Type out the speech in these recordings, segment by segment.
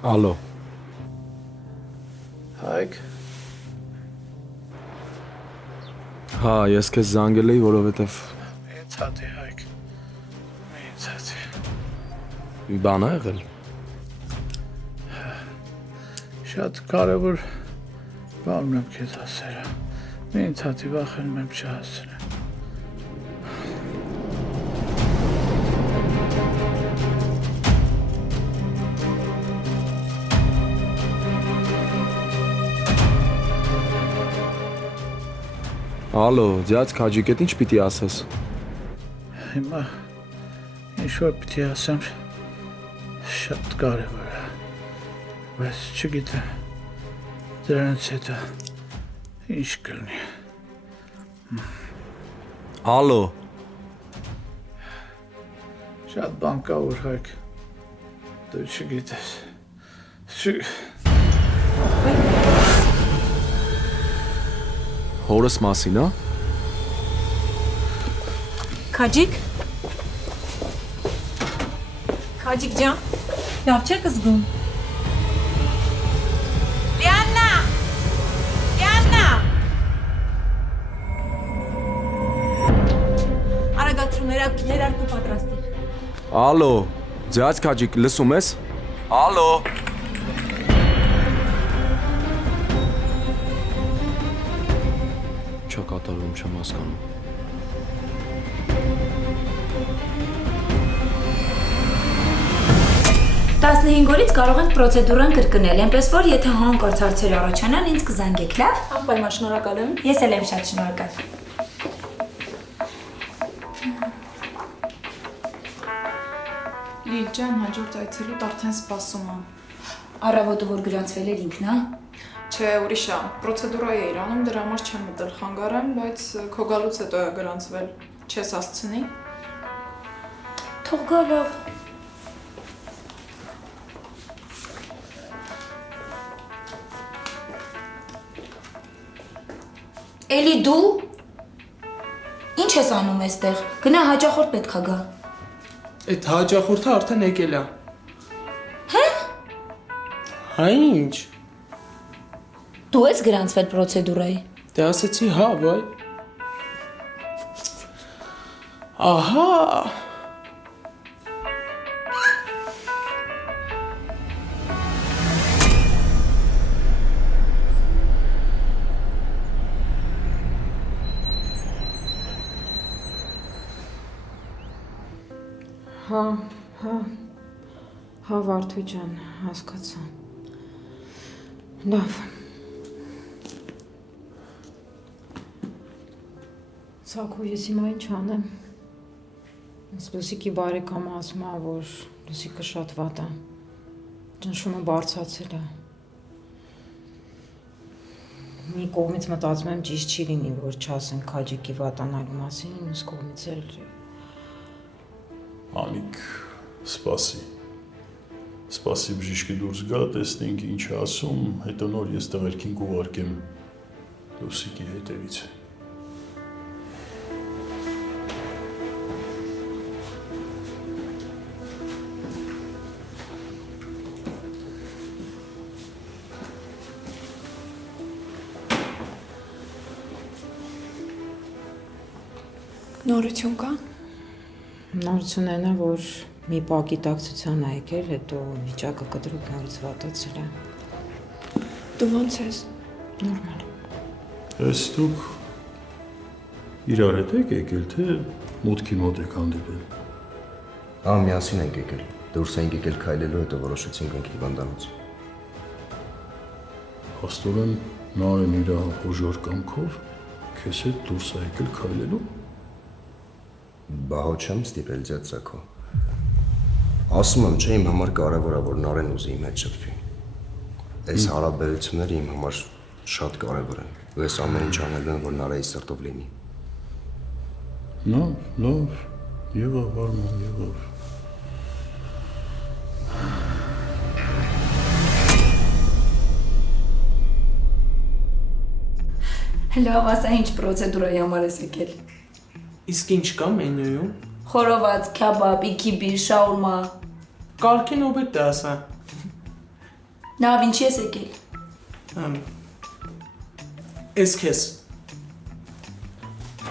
Ալո։ Հայկ։ Հա, ես քեզ զանգել էի, որովհետև Ինձ հատի Հայկ։ Ինձ հատի։ մի բան ա եղել։ Շատ կարևոր բան ունեմ քեզ ասել։ Ինձ հատի վախենում եմ չհասցնեմ։ Ալո, ձյաձ քաջիկետ ինչ պիտի ասես։ Հիմա ինչ որ պիտի ասեմ շատ կարևոր է։ Բայց չգիտեմ դրանից հետո ինչ կլինի։ Ալո։ Շատ բան կա որ Հայկ դու չգիտես։ Հորս մասին, հա։ Քաջիկ։ Քաջիկ ջան, լավ չեք զգում։ Լիաննա։ Լիաննա։ Արագացրու ներարկու պատրաստի։ Ալո, ձյաձ քաջիկ, լսում ես։ Ալո։ Չա կատարում, չեմ հասկանում։ Տասնհինգ օրից կարող ենք պրոցեդուրան կրկնել, այնպես որ եթե հանկարծ հարցեր առաջանան, ինձ կզանգեք, լավ։ Անպայման շնորհակալ եմ։ Ես էլ եմ շատ շնորհակալ։ Լիլ ջան, հաջորդ այցելուտ արդեն սպասում եմ։ Առավոտը որ գրանցվել էր ինքն, հա։ Չէ, ուրիշ է, պրոցեդուրայի էիր անում, դրա համար չեմ մտել խանգարեմ, բայց քո գալուց հետո է գրանցվել։ Չես հասցնի։ Թող գա լավ։ Էլի դու ինչ ես անում այստեղ։ Գնա հաճախորդ պետքա գա։ Այդ հաճախորդը արդեն եկել է։ Հե՞։ Հա ինչ։ Դու ես գրանցվել պրոցեդուրայի։ Դե ասեցի հա, վայ։ Ահա։ Հա, Վարդուի ջան, հասկացա։ Լավ։ Սակո ես հիմա ինչ անեմ։ Լուսիկի բարեկամը ասում է, որ Լուսիկը շատ վատ է։ Ճնշումը բարձրացել է։ Մի կողմից մտածում եմ ճիշտ չի լինի, որ չասեն քաջիկի վատանալու մասին, մյուս կողմից էլ Անիկ, սպասի։ Սպասի բժիշկը դուրս գա, տեսնենք ինչ է ասում, հետո նոր ես տղերքին կուղարկեմ Լուսիկի հետևից։ Նորություն կա։ Նորություն այն է, որ մի պակի տակցության է եկել, հետո վիճակը կտրուկ նորից վատացել է։ Դու ո՞նց ես։ Նորմալ։ Ես դուք իրար հետ եք եկել, թե մուտքի մոտ եք հանդիպել։ Միասին ենք եկել։ Դուրս ենք եկել քայլելու, հետո որոշեցինք ենք հիվանդանոց։ Աստորեն Նարեն իր հոժար կամքով քեզ հետ դուրս է եկել քայլելու։ Բա հո չեմ ստիպել ձեզ ցակո։ Ասում եմ, չէ, իմ համար կարևոր է, որ Նարեն ուզի իմ հետ շփվի։ Այս հարաբերությունները իմ համար շատ կարևոր են։ Ու ես ամեն ինչ անելու եմ, որ Նարայի սրտով լինի։ Լավ, եղավ Արման, եղավ։ Լավ, ասա ինչ պրոցեդուրայի համար ես եկել։ Իսկ ինչ կա մենյուում։ Խորոված, քեբաբ, իքիբի, շաուրմա։ Կարգին օբեդ է ասա։ Լավ, ինչի ես եկել։ Էս քեզ։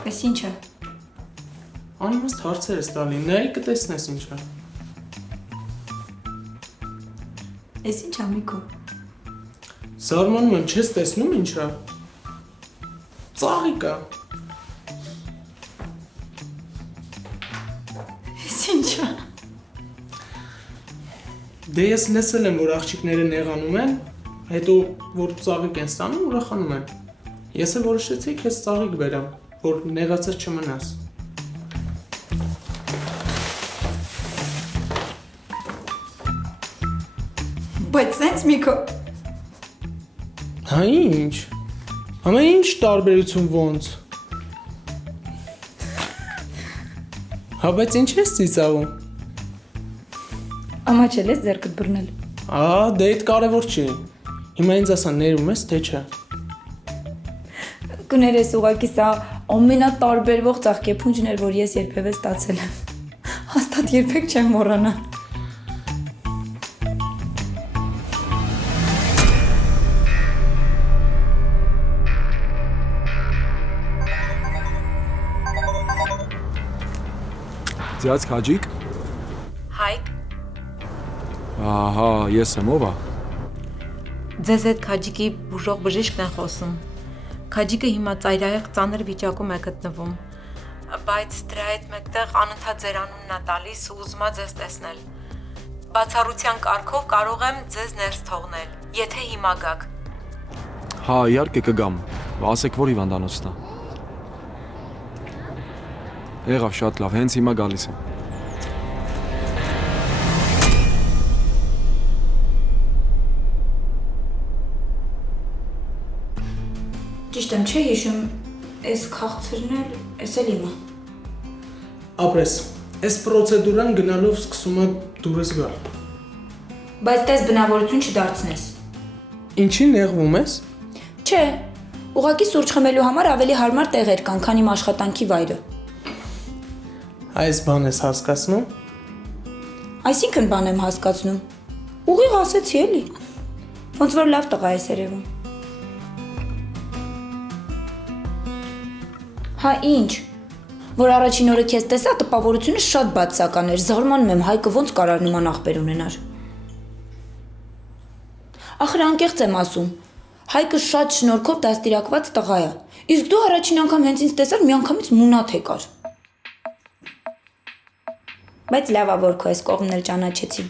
Էս ինչը։ Անիմաստ հարցեր ես տալի, նայի կտեսնես ինչա։ Էս ինչա Միքո։ Զարմանում եմ, չես տեսնում ինչա։ Ծաղիկա։ Էս ինչա։ Դե ես լսել եմ, որ աղջիկները նեղանում են, հետո որ ծաղիկ են ստանում, ուրախանում են։ Ես էլ որոշեցի քեզ ծաղիկ բերամ, որ նեղացած չմնաս։ Բայց սենց Միքո։ Հա ինչ։ Ամեն ինչ տարբերություն ոնց։ Հա բայց ինչ ես ծիծաղում։ Ամաչել ես ձեռքդ բռնել։ Դե այդ կարևոր չի։ Հիմա ինձ ասա ներում ես, թե չէ։ Կներես ուղակի սա ամենատարբերվող ծաղկեփունջն էր, որ ես երբևէ ստացել եմ։ Հաստատ երբեք չեմ մոռանա։ Ձյաձ Քաջիկ։ Հայկ, Ահա, ես եմ ով է։ ձեզ հետ Քաջիկի բուժող բժիշկն են խոսում։ Քաջիկը հիմա ծայրահեղ ծանր վիճակում է գտնվում, բայց դրա հետ մեկտեղ անընդհատ ձեր անունն է տալիս ու ուզում է ձեզ տեսնել։ Բացառության կարգով կարող եմ ձեզ ներս թողնել, եթե հիմա գաք։ Հա, իհարկե կգամ։ Ասեք, որ հիվանդանոցն է։ Եղավ շատ լավ, հենց հիմա գալիս եմ։ Ճիշտ եմ, չէ հիշում, այս քաղցրն էլ, էս էլ իմը։ Ապրես, այս պրոցեդուրան գնալով սկսում է դուրս գալ։ Բայց տես բնավորություն չդարձնես։ Ինչի նեղվում ես։ Չէ, ուղղակի սուրճ խմելու համար ավելի հարմար տեղեր կան, քան իմ աշխատանքի վայրը։ Այս բան ես հասկացնում։ Այսինքն բան եմ հասկացնում։ Ուղիղ ասեցի էլի։ Ոնց որ լավ տղա ես երևում։ Հա ինչ։ Որ առաջին օրը քեզ տեսա, տպավորությունը շատ բացական էր։ Զարմանում եմ Հայկը ոնց կարար նման ախպեր ունենար։ Ախր անկեղծ եմ ասում։ Հայկը շատ շնորհքով դաստիարակված տղա է։ Իսկ դու առաջին անգամ հենց ինձ տեսար միանգամից մունաթ եկար։ Բայց լավ է որ քո այս կողմն էլ ճանաչեցի։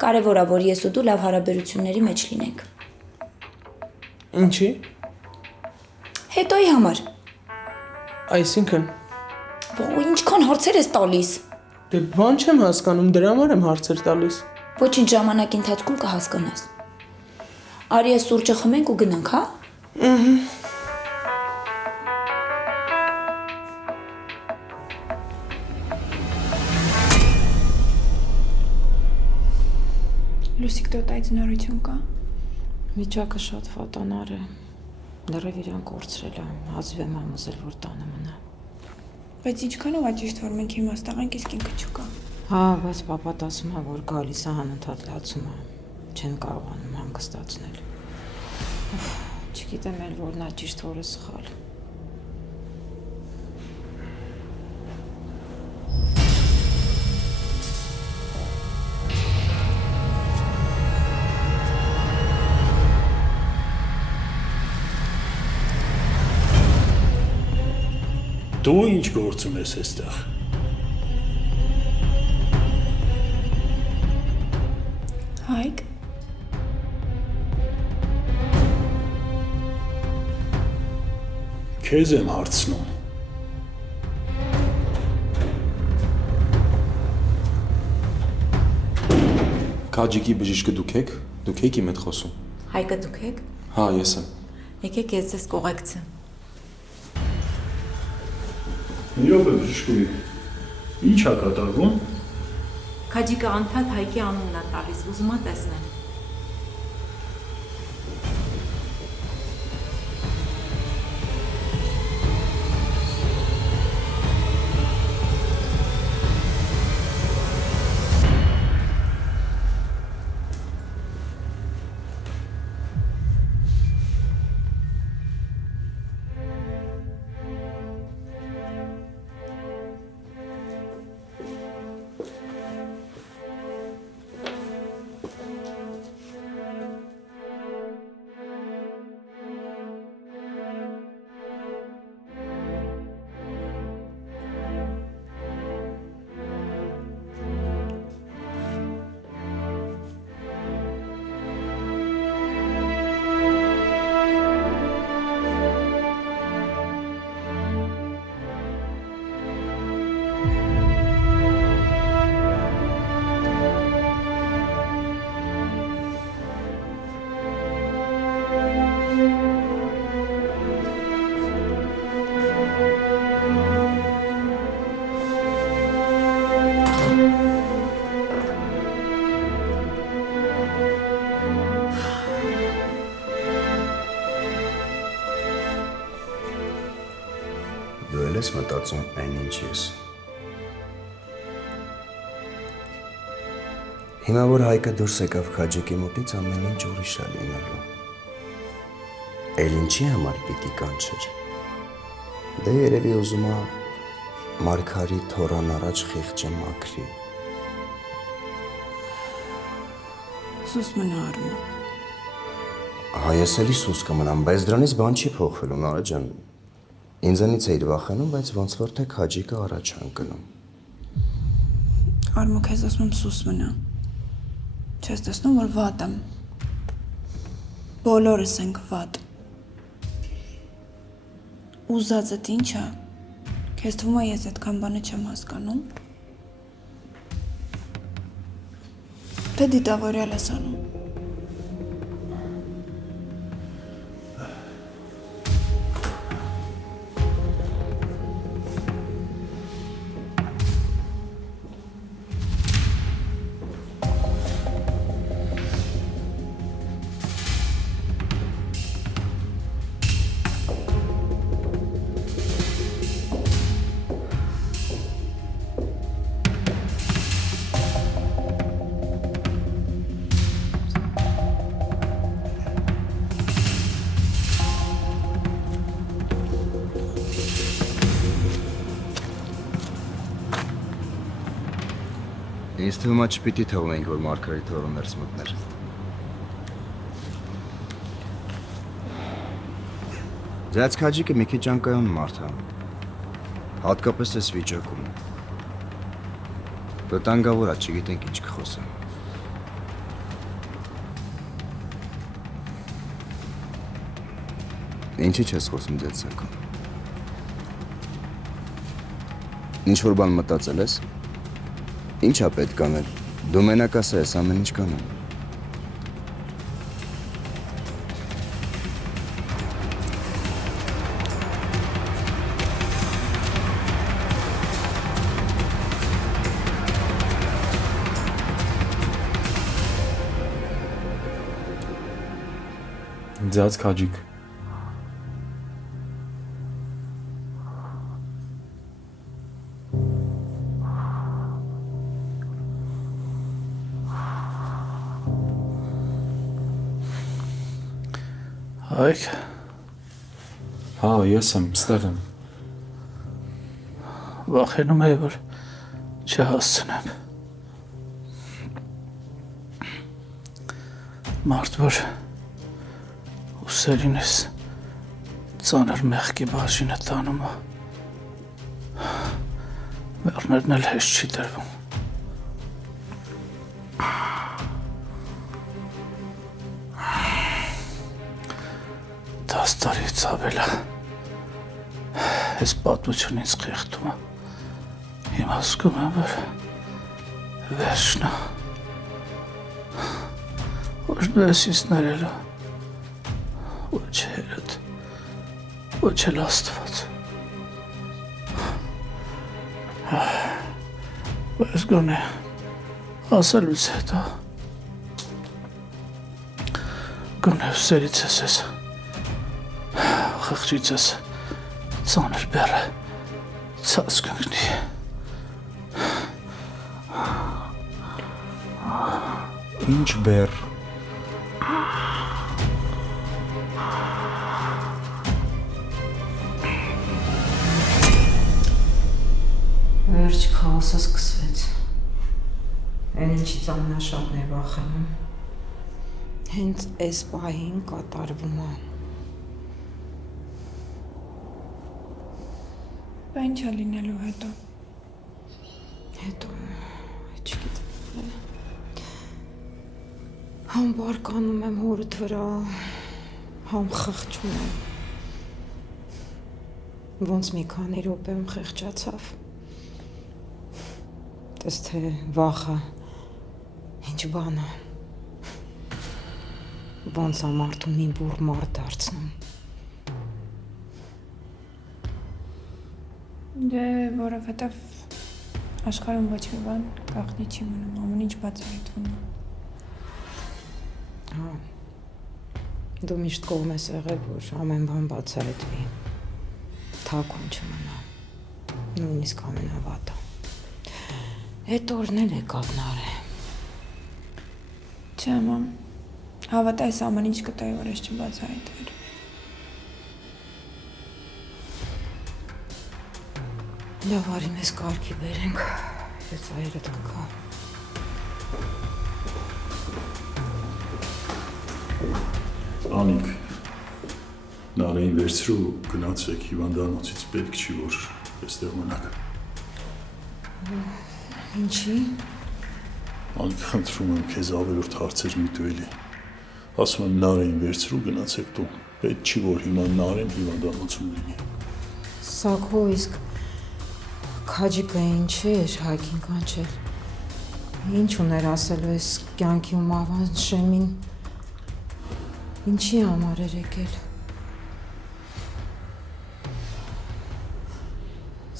Կարևոր է որ ես ու դու լավ հարաբերությունների մեջ լինենք։ Ինչի։ Հետոյի համար։ Այսինքն։ Ինչքան հարցեր ես տալիս։ Դե բան չեմ հասկանում, դրա համար եմ հարցեր տալիս։ Ոչինչ ժամանակի ընթացքում կհասկանաս։ Արի ես սուրճը խմենք ու գնանք, հա։ Լուսիկ դոտայից նորություն կա։ Վիճակը շատ վատանար է։ Լրիվ իրան կորցրել է, հազիվ եմ համոզել, որ տանը մնա։ Բայց ինչքանով է ճիշտ, որ մենք հիմա ստաղանք, իսկ ինքը չկա։ Հա, բայց պապատ ասում է, որ գալիս է անընդհատ լացում է։ Չեն կարողանում հանգստացնել։ Չգիտեմ էլ որն է ճիշտ, որը սխալ։ Դու ինչ գործում ես այստեղ։ Հայկ։ Քեզ եմ հարցնում։ Քաջիկի բժիշկը դուք եք իմ հետ խոսում։ Հայկը դուք եք։ Հա, ես եմ։ Եկեք ես ձեզ կողեկցեմ։ Մի րոպե բժշկուհի։ Ինչ է կատարվում։ Քաջիկը անդադ Հայկի անունն է տալիս, ուզում է տեսնել։ ես մտածում այն ինչ ես։ Հիմա որ Հայկը դուրս եկավ Քաջիկի մոտից, ամեն ինչ ուրիշ է լինելու։ Էլ ինչի համար պիտի կանչեր։ Դե երևի ուզում է Մարգարի թորան առաջ խիղճը մաքրի։ Սուս մնա Արմո։ Ես էլի սուս կմնամ, բայց դրանից բան չի փոխվելու, Նարա ջան։ Ինձանից էիր վախենում, բայց ոնց որ թե Քաջիկը առաջ ընկնում։ Արմո, քեզ ասում եմ սուս մնա։ Չես տեսնում, որ վատ եմ։ Բոլորս ենք վատ։ Ուզածդ ինչ է։ Քեզ թվում է ես այդքան բանը չեմ հասկանում։ Թե դիտավորյալ ես անում։ Ինձ թվում է չպիտի թողնենք, որ Մարգարի թորը ներս մտներ։ Ձեզ Քաջիկը մի քիչ անկայուն մարդ է։ Հատկապես էս վիճակում։ Վտանգավոր է, չգիտենք ինչ կխոսեմ։ Ինչի՞ չես խոսում ձեզ Սակո։ Ինչ-որ բան մտածել ես։ Ինչ է պետք անել։ Դու մենակ ասա ես ամեն ինչ կանեմ։ Ձյաձ Քաջիկ։ Հայկ, Հա, ես եմ, ստեղ եմ։ վախենում էի, որ չհասցնեմ։ Մարդ, որ ուսերին ես ծանր մեղքի բաժինը տանում է, մեղներն էլ հեշտ չի տրվում։ Տարից ավել է, ես պատմություն ինձ խեղդում է, հիմա զգում եմ, որ վերջն է, ոչ դու ես ինձ ներել է, ոչ հերդ, ոչ էլ Աստված, բայց գոնե ասելուց հետո, գոնե ուսերից ես ես, խղճից ես ծանր բերը ծած կնգնի։ Ինչ բեր։ Վերջ քաոսը սկսվեց։ Այն ինչից ամենաշատն է վախենում։ Հենց այս պահին կատարվում է։ Բա ինչ է լինելու հետո։ Հետո, չգիտեմ։ Համ բարկանում եմ հորդ վրա, համ խղճում եմ։ Ոնց մի քանի րոպեում խեղճացավ։ Տես թե վախը ինչ բան է։ Ոնց է մարդուն մի բուռ մարդ դարձնում։ Դե, որովհետև աշխարհում ոչ մի բան գաղտնի չի մնում, ամեն ինչ բացահայտվում է։ Հա։ Դու միշտ կողմ ես եղել, որ ամեն բան բացահայտվի, թաքուն չմնա։ Նույնիսկ ամենավատը։ Այդ օրն էլ եկավ Նարէ։ Չէ, մամ։ Հավատա այս ամեն ինչ կտայի, որ ես չբացահայտվեր։ Լավ, արի մեզ կարգի բերենք։ Ես այրը տանքա։ Անիկ, Նարեին վերցրու գնացեք հիվանդանոցից պետք չի, որ այստեղ մնաք։ Ինչի։ Անիկ, խնդրում եմ քեզ ավելորդ հարցեր մի տուելի։ Ասում եմ Նարեին վերցրու գնացեք տուն։ Պետք չի, որ հիմա Նարեն հիվանդանոցում լինի։ Սակո իսկ Քաջիկը ինչ էր Հայկին կանչել։ Ինչ ուներ ասելու այս կյանքի ու մահվան շեմին։ Ինչի համար էր եկել։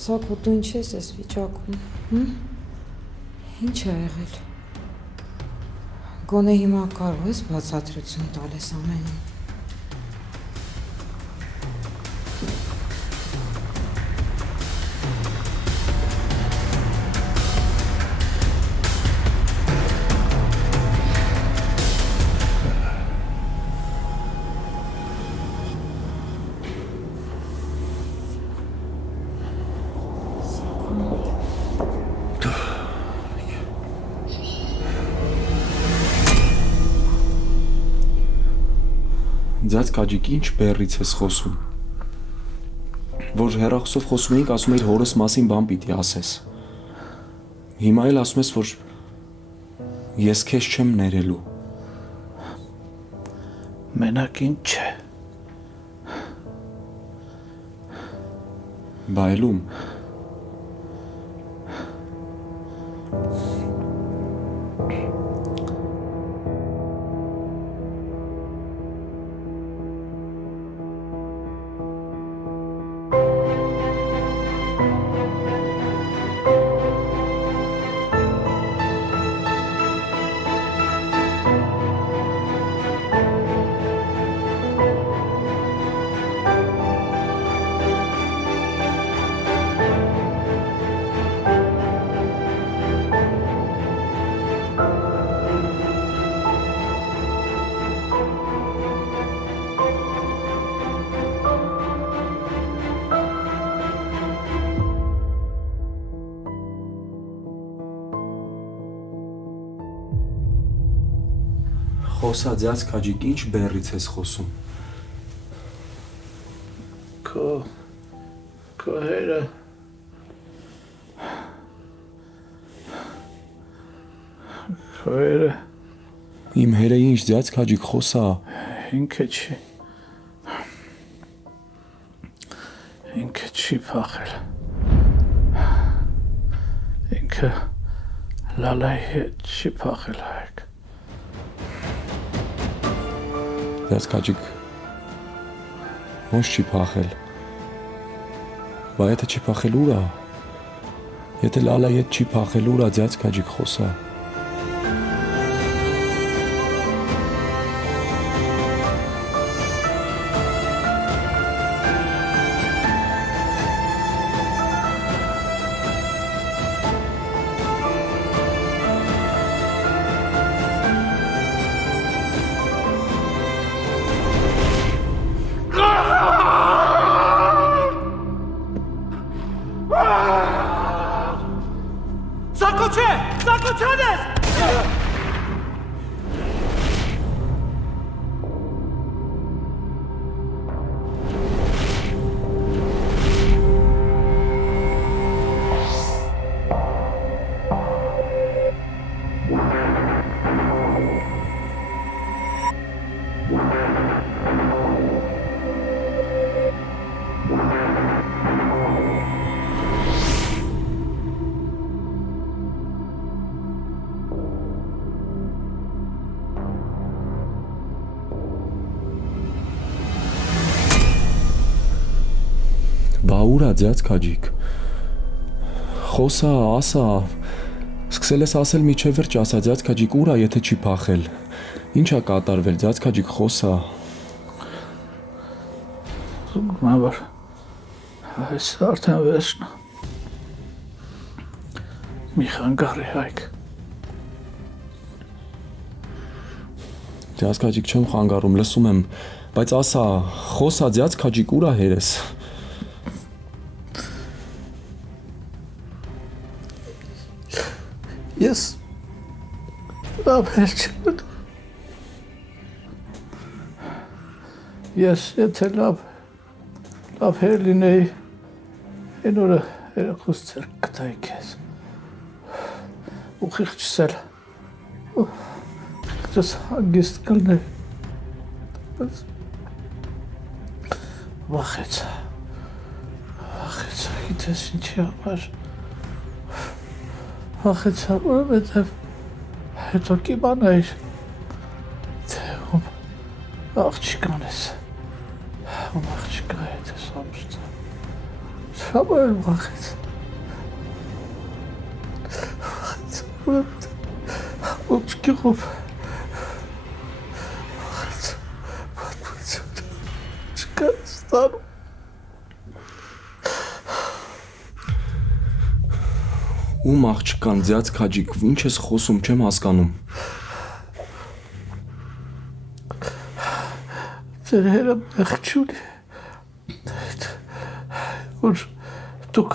Սակո դու ինչ ես այս վիճակում, Ինչ է եղել։ Գոնե հիմա կարող ես բացատրություն տալ այս ամենին։ Ձյաձ Քաջիկ, ինչ բեռից ես խոսում։ Որ հեռախոսով խոսում էինք, ասում էիր հորս մասին բան պիտի ասես։ Հիմա էլ ասում ես, որ ես քեզ չեմ ներելու։ Մենակ ինչ չէ։ Բայլում։ Խոսա ձյաձ Քաջիկ, ինչ բեռից ես խոսում։ Քո հերը Իմ հերը ինչ ձյաձ Քաջիկ, խոսա։ ինքը չի փախել։ Ինքը Լալայի հետ չի փախել Հայկ։ Ձյաձ Քաջիկ, ոնց չի փախել։ Բա եթե չի փախել ուր է։ Եթե Լալայի հետ չի փախել ուր է, ձյաձ Քաջիկ, խոսա։ Բա ուր է ձյաձ Քաջիկ։ Խոսա, ասա։ Սկսել ես ասել միջև վերջ ասա ձյաձ Քաջիկ, ուր է, եթե չի փախել։ Ինչ է կատարվել ձյաձ Քաջիկ, խոսա։ Մաբար այս արդեն վերջն է։ Մի խանգարի Հայկ։ Ձյաձ քաջիկ չեմ խանգարում, լսում եմ, բայց ասա, խոսա ձյաձ քաջիկ ուրա հերես։ Ես լավ հեր չեմ։ Ես եթե լավ հեր լինեի, այն օրը երեխուս ձեր կտայի քեզ։ Ու խիղճսել։ Խիղճս հանգիստ կլներ։ Բայց վախեցա, գիտես ինչի համար։ Վախեցա, որովհետև հետո կիմանայիր, թե ում աղջիկան ես, ում աղջիկա հետ ես ամուսնա։ Շաբար էլ վախեցա, որովհետև ողջ գյուղով վախեցա, պատմություն չկա ստանում։ Ում աղջկան ձյաձ քաջիկ, ինչ ես խոսում, չեմ հասկանում։ Ձեր հերը մեղք չունի, որ դուք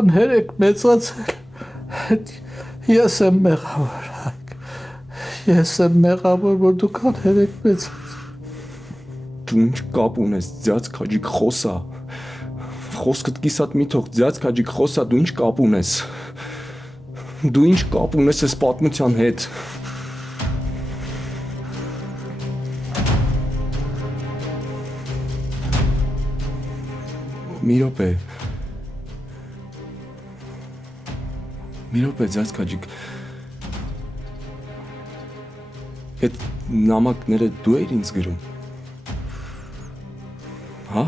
անհեր եք մեծացել, ես եմ մեղավոր, ես եմ մեղավոր, որ դուք անհեր եք մեծացել։ Դու ինչ կապ ունես, ձյաձ քաջիկ, խոսա։ Խոսքդ կիսատ մի թող, ձյաձ քաջիկ, խոսա, դու ինչ կապ ունես։ Դու ինչ կապ ունես այս պատմության հետ։ Մի րոպե, ձյաձ քաջիկ։ Այդ նամակները դու էիր ինձ գրում։ Հա?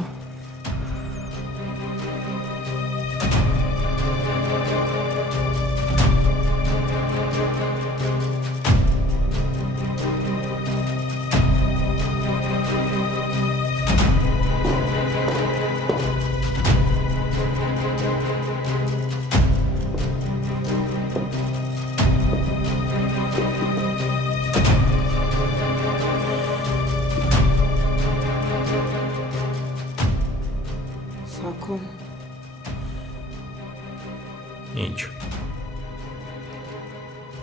Սակում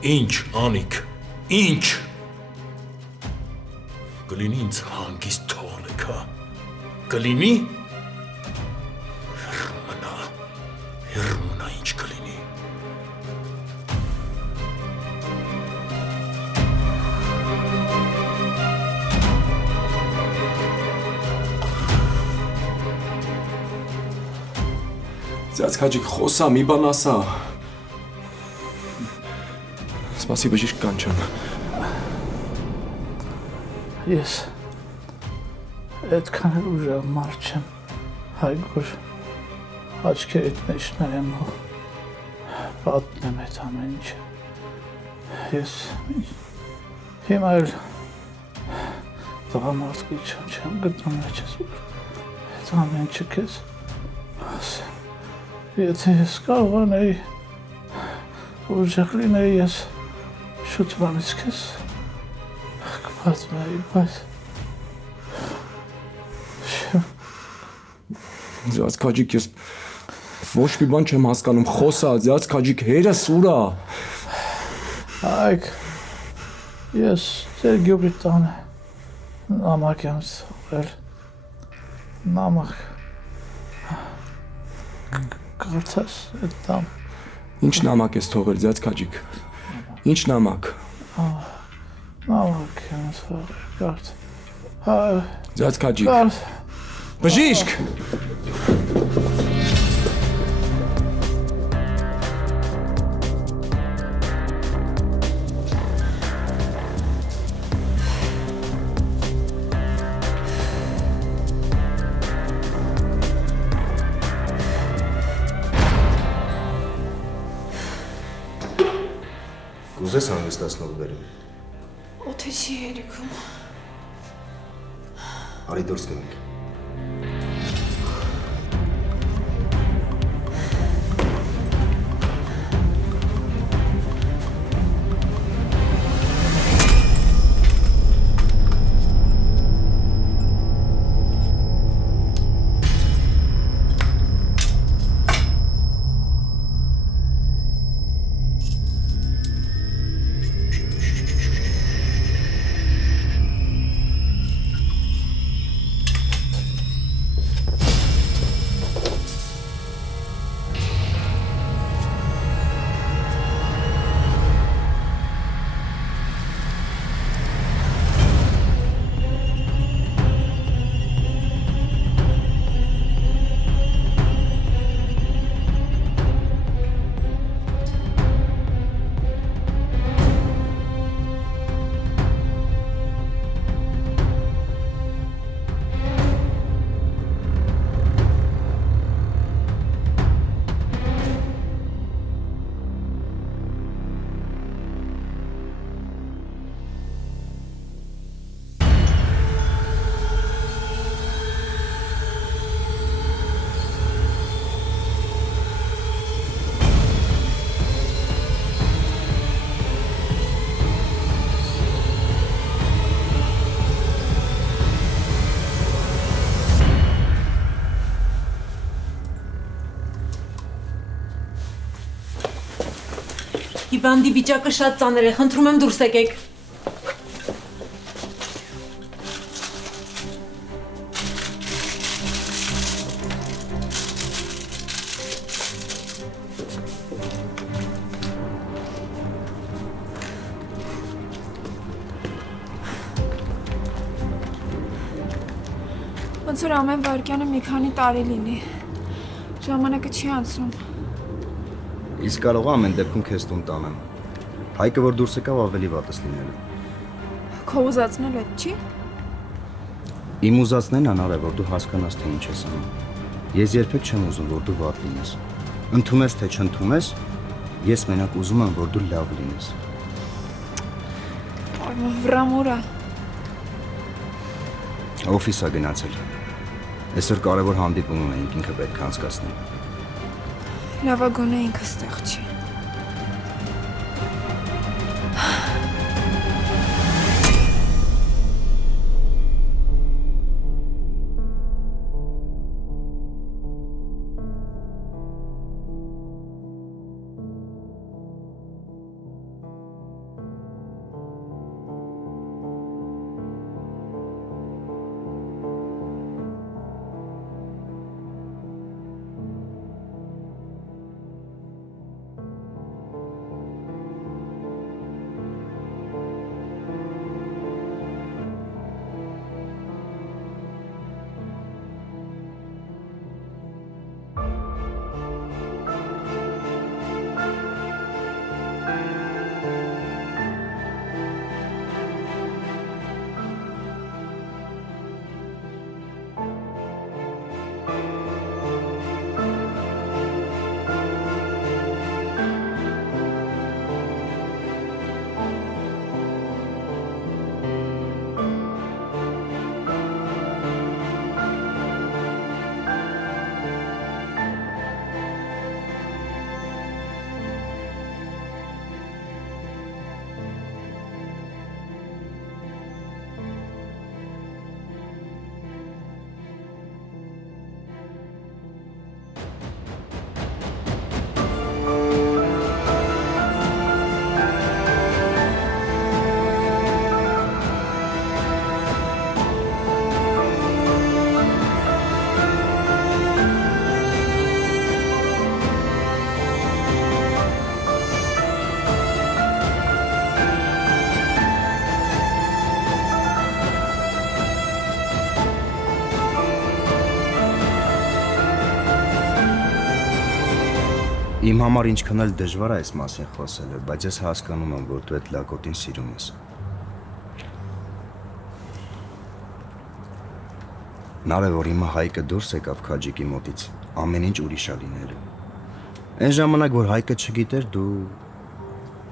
Ինչ, Անիկ, ինչ։ Կլինի ինձ հանգիստ թողնեք, հա։ Կլինի։ Հեռու մնա ինչ կլինի։ Ձյաձ քաջիկ, խոսա, մի բան ասա։ Սպասի բժիշկ կանչեմ։ Ես այդքան էլ ուժեղ մարդ չեմ, Հայգոր, աչքերիդ մեջ նայեմ ու պատմեմ այդ ամեն ինչը։ Ես հիմա էլ տղամարդկի չեմ գտնում մեջս, այդ ամեն ինչը քեզ ասեմ։ Եթե ես կարողանեի ուժեղ լինեի, ես շուտ բանից քեզ կպատմեի, բայց Ձյաձ քաջիկ, ես ոչ մի բան չեմ հասկանում, խոսա, ձյաձ քաջիկ, հերս ուրա։ Այք, ես ձեր գյուղի տանը նամակ եմ թողել, նամակ կարծես այդ տամ։ Ինչ նամակ ես թողել, ձյաձ քաջիկ, ինչ նամակ։ Նամակ եմ թողել, կարծ։ Ձյաձ քաջիկ, բժիշկ։ Կուզես հանգստացնող բերեմ։ օդը չի երիքում։ Արի դուրս գնանք։ հիվանդի վիճակը շատ ծանր է, խնդրում եմ դուրս եկեք։ Ոնց որ ամեն վարկյանը մի քանի տարի լինի։ Ժամանակը չի անցնում։ Իսկ կարող է ամեն դեպքում քեզ տուն տանեմ։ Հայկը որ դուրս եկավ ավելի վատս լինելու։ Քո ուզածն էլ այդ չի։ Իմ ուզածն են անար է, որ դու հասկանաս թե ինչ ես անում։ Ես երբեք չեմ ուզում, որ դու վատ լինես։ Ընդունես թե չընդունես, ես մենակ ուզում եմ, որ դու լավ լինես։ Վրամուրա։ Օֆիսա գնացել։ Այսօր կարևոր հանդիպում ունենք, ինքը պետք է անցկացնի։ Լավագույնը ինքը ստեղ չի։ Իմ համար ինչքան էլ դժվար է այս մասին խոսելը, բայց ես հասկանում եմ, որ դու այդ լակոտին սիրում ես։ Նարե որ հիմա Հայկը դուրս եկավ Քաջիկի մոտից, ամեն ինչ ուրիշ է լինելու։ Այն ժամանակ որ Հայկը չգիտեր, դու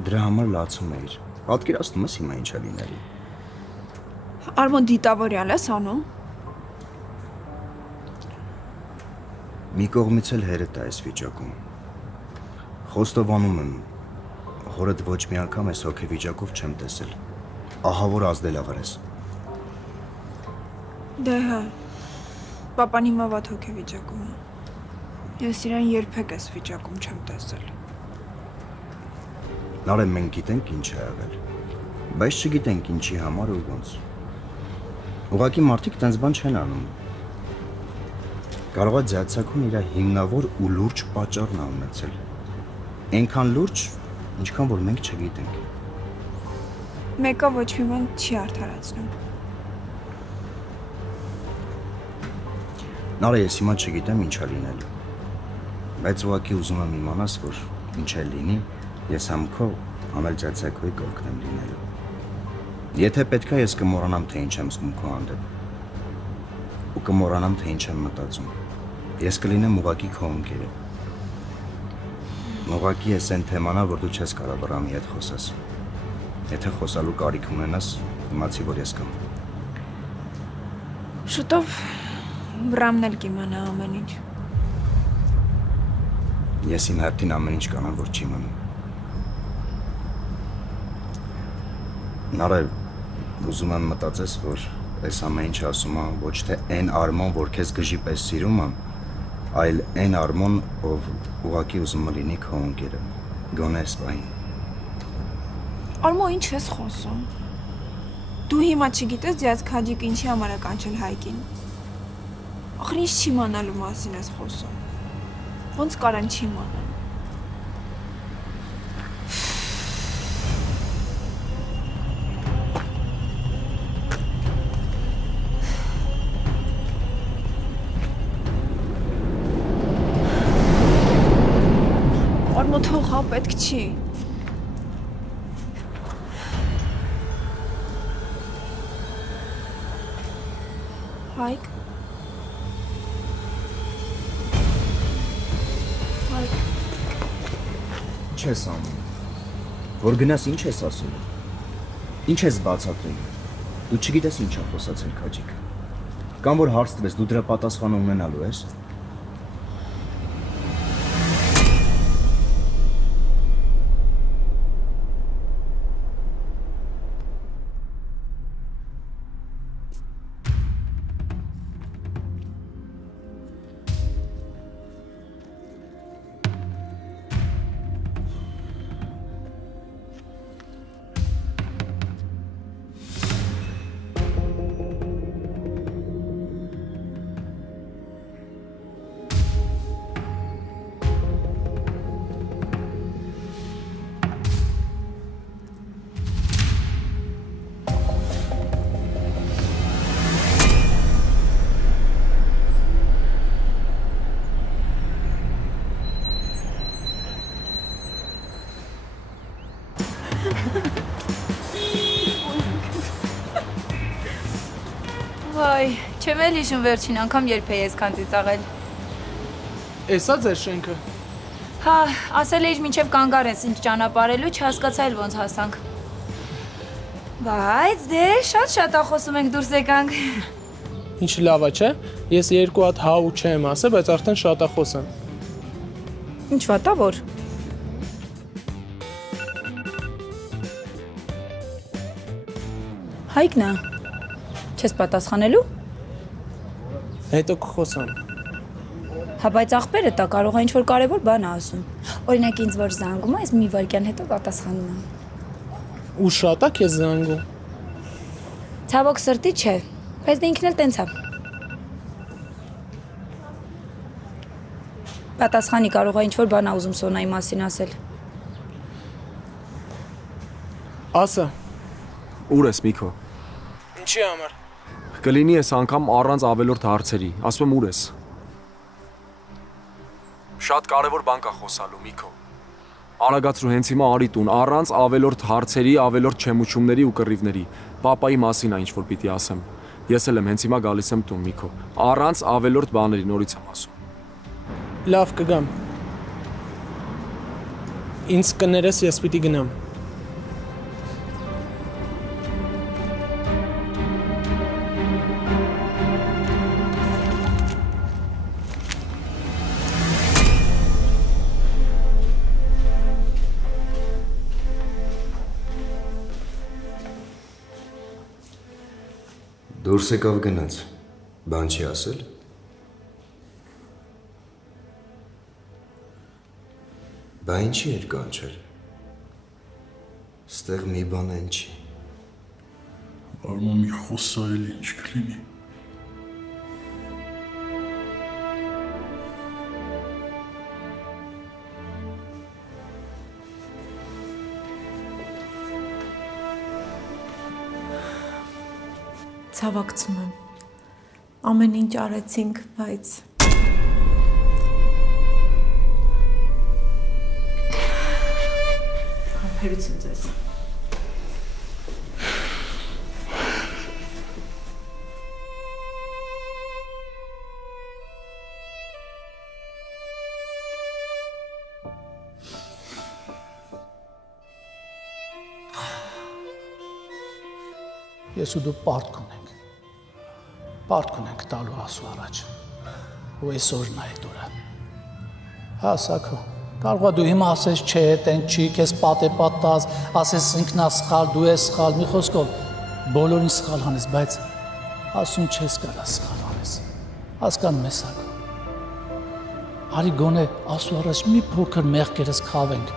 դրա համար լացում էիր։ Պատկերացնում ես հիմա ինչ է լինելու։ Արմոն դիտավորյալ ես անում։ Մի կողմից էլ հերետ է այս վիճակում։ Խոստովանում եմ, հորդ ոչ մի անգամ այս հոգեվիճակով չեմ տեսել։ Ահա որ ազդելավար ես։ Դե հա, պապան հիմա վատ հոգեվիճակում է։ Ես իրան երբեք այս վիճակում չեմ տեսել։ Նարե մենք գիտենք ինչ է եղել, բայց չգիտենք ինչի համար ու ոնց։ Ուղղակի մարդիկ տենց բան չեն անում։ Կարող է ձյացակուն իր հիմնավոր ու լուրջ պատճառն է ունեցել։ Այնքան լուրջ, ինչքան որ մենք չգիտենք։ Մեկը ոչ մի բան չի արդարացնում։ Նարե ես հիմա չգիտեմ ինչ է լինելու։ Բայց ուղղակի ուզում եմ իմանաս, որ ինչ է լինի, ես համ քո, համ էլ ձյացակույի կողքն եմ լինելու։ Եթե պետք է ես կմոռանամ, թե ինչ եմ զգում քո հանդեպ։ Ու կմոռանամ, թե ինչ եմ մտածում։ Ես կլինեմ ուղղակի քո ընկերը։ Ուղղակի ես այն թեմանա, որ դու չես կարող Վրամի հետ խոսես։ Եթե խոսալու կարիք ունենաս, իմացի, որ ես կամ։ Շուտով Վրամն էլ կիմանա ամեն ինչ։ Ես իմ հերթին ամեն ինչ կանեմ, որ չի մնում։ Նարե, ուզում եմ մտածես, որ այս ամեն ինչ ասում եմ ոչ թե այն Արմոն, որ քեզ գժի պես սիրում եմ, այլ այն Արմոն, ով ուղղակի ուզում է լինի քո ընկերը, գոնե այս պահին։ Արմո, ինչ ես խոսում։ Դու հիմա չգիտես ձեզ քաջիկը ինչի համար է կանչել Հայկին։ Ախր ինչ չիմանալու մասին ես խոսում։ Ոնց կարան չիմանալ։ Արմո, թող հա, պետք չի։ Հայկ։ Հայկ։ Ինչ ես անում։ Որ գնաս ինչ ես ասում։ Ինչ ես բացատրում։ Դու չգիտես ինչ է խոսացել քաջիկը։ Կամ որ հարց տվես, դու դրա պատասխանը ունենալու ես։ Վայ, չեմ էլ հիշում վերջին անգամ երբ էի այսքան ծիծաղել։ Էսա ձեր շենքը։ Հա, ասել էիր մինչև կանգար ես ինչ ճանապարհելու, չհասկացա էլ ոնց հասանք։ Բայց դե շատ ախոսում ենք դուրս եկանք։ Ինչ լավ է, չէ։ Ես երկու հատ հա ու չէ եմ ասել, բայց արդեն շատախոս եմ։ Ինչ վատա որ։ Հայկնա։ Չես պատասխանելու։ Հետո կխոսամ։ Հա բայց աղբերը տա կարող է ինչ-որ կարևոր բան ասում։ Օրինակ ինձ որ զանգում է, ես մի վայրկյան հետո պատասխանում եմ։ Ու շատ է քեզ զանգում։ Ցավոք սրտի չէ, բայց դե ինքն էլ տենց է։ Պատասխանի կարող է ինչ-որ բան ուզում Սոնայի մասին ասել։ Ասա։ Ուր ես Միքո։ Ինչի համար։ Կլինի ես անգամ առանց ավելորդ հարցերի, ասում եմ ուր ես։ Շատ կարևոր բան կա խոսալու Միքո։ Արագացրու հենց հիմա արի տուն, առանց ավելորդ հարցերի, ավելորդ չեմուչումների ու կռիվների։ Պապայի մասին է ինչ որ պիտի ասեմ։ Ես էլ եմ հենց հիմա գալիս եմ տուն Միքո։ Առանց ավելորդ բաների նորից եմ ասում։ Լավ կգամ։ Ինձ կներես ես պիտի գնամ։ Դուրս եկավ գնաց, բան չի ասել։ Բա ինչի էր կանչել։ Ստեղ մի բան են չի։ Արմո մի խոսա էլ ինչ կլինի։ Ցավակցում եմ։ Ամեն ինչ արեցինք, բայց համբերություն ձեզ։ Ես ու դու պարտք ունենք։ Պարտք ունենք տալու ասու առաջ։ Ու այսօրն է այդ օրը։ Հա, Սաքո, կարող է դու հիմա ասես չէ, տեն չի, քեզ պատտած, ասես ինքնա սխալ, դու ես սխալ, մի խոսքով բոլորին սխալ հանես, բայց ասում չես կարա սխալ հանես։ Հասկանում ես, Սաքո։ Արի գոնե ասու առաջ մի փոքր մեղքերս քավենք։